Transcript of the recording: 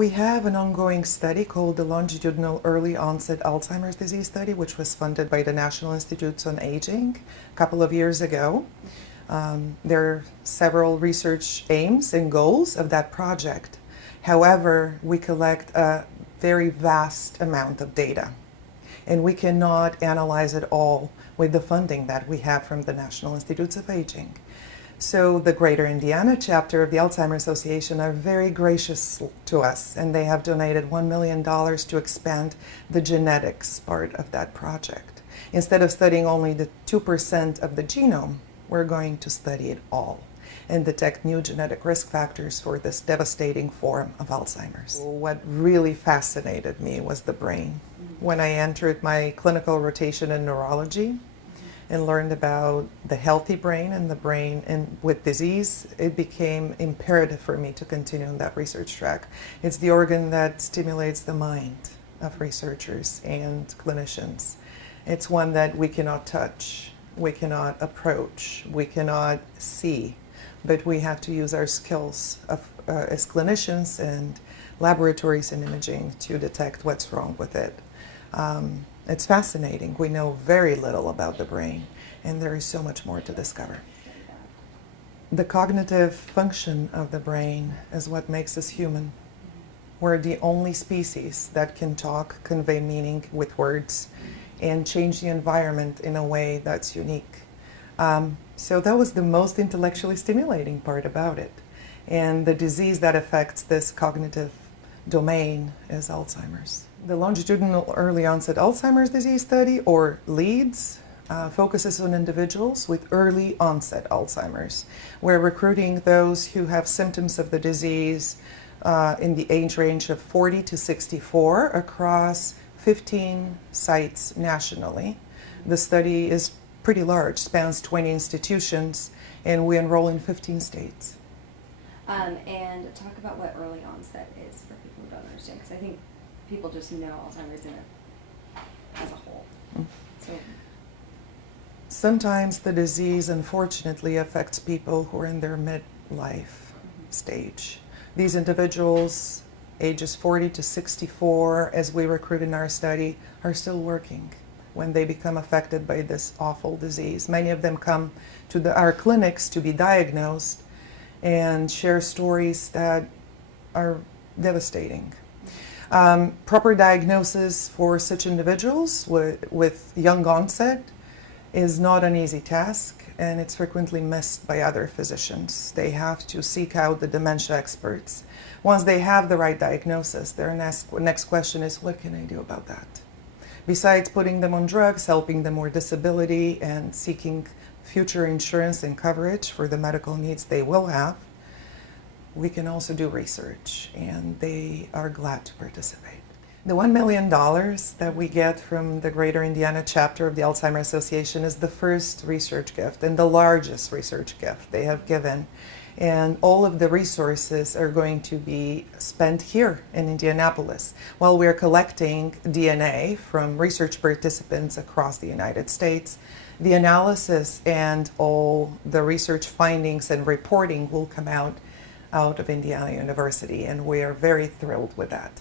We have an ongoing study called the Longitudinal Early Onset Alzheimer's Disease Study, which was funded by the National Institutes on Aging a couple of years ago. There are several research aims and goals of that project. However, we collect a very vast amount of data, and we cannot analyze it all with the funding that we have from the National Institutes of Aging. So the Greater Indiana chapter of the Alzheimer's Association are very gracious to us, and they have donated $1 million to expand the genetics part of that project. Instead of studying only the 2% of the genome, we're going to study it all and detect new genetic risk factors for this devastating form of Alzheimer's. What really fascinated me was the brain. When I entered my clinical rotation in neurology, and learned about the healthy brain and the brain with disease, it became imperative for me to continue on that research track. It's the organ that stimulates the mind of researchers and clinicians. It's one that we cannot touch, we cannot approach, we cannot see, but we have to use our skills as clinicians and laboratories and imaging to detect what's wrong with it. It's fascinating. We know very little about the brain, and there is so much more to discover. The cognitive function of the brain is what makes us human. We're the only species that can talk, convey meaning with words, and change the environment in a way that's unique. So that was the most intellectually stimulating part about it. And the disease that affects this cognitive domain is Alzheimer's. The Longitudinal Early Onset Alzheimer's Disease Study, or LEADS, focuses on individuals with early onset Alzheimer's. We're recruiting those who have symptoms of the disease in the age range of 40 to 64 across 15 sites nationally. The study is pretty large, spans 20 institutions, and we enroll in 15 states. And talk about what early onset is for people who don't understand, because I think people just know Alzheimer's as a whole. So sometimes the disease, unfortunately, affects people who are in their midlife stage. These individuals, ages 40 to 64, as we recruit in our study, are still working when they become affected by this awful disease. Many of them come to our clinics to be diagnosed and share stories that are devastating. Proper diagnosis for such individuals with young onset is not an easy task, and it's frequently missed by other physicians. They have to seek out the dementia experts. Once they have the right diagnosis, their next question is, what can I do about that? Besides putting them on drugs, helping them with disability, and seeking future insurance and coverage for the medical needs they will have, we can also do research, and they are glad to participate. The $1 million that we get from the Greater Indiana chapter of the Alzheimer's Association is the first research gift and the largest research gift they have given. And all of the resources are going to be spent here in Indianapolis while we're collecting DNA from research participants across the United States. The analysis and all the research findings and reporting will come out of Indiana University, and we are very thrilled with that.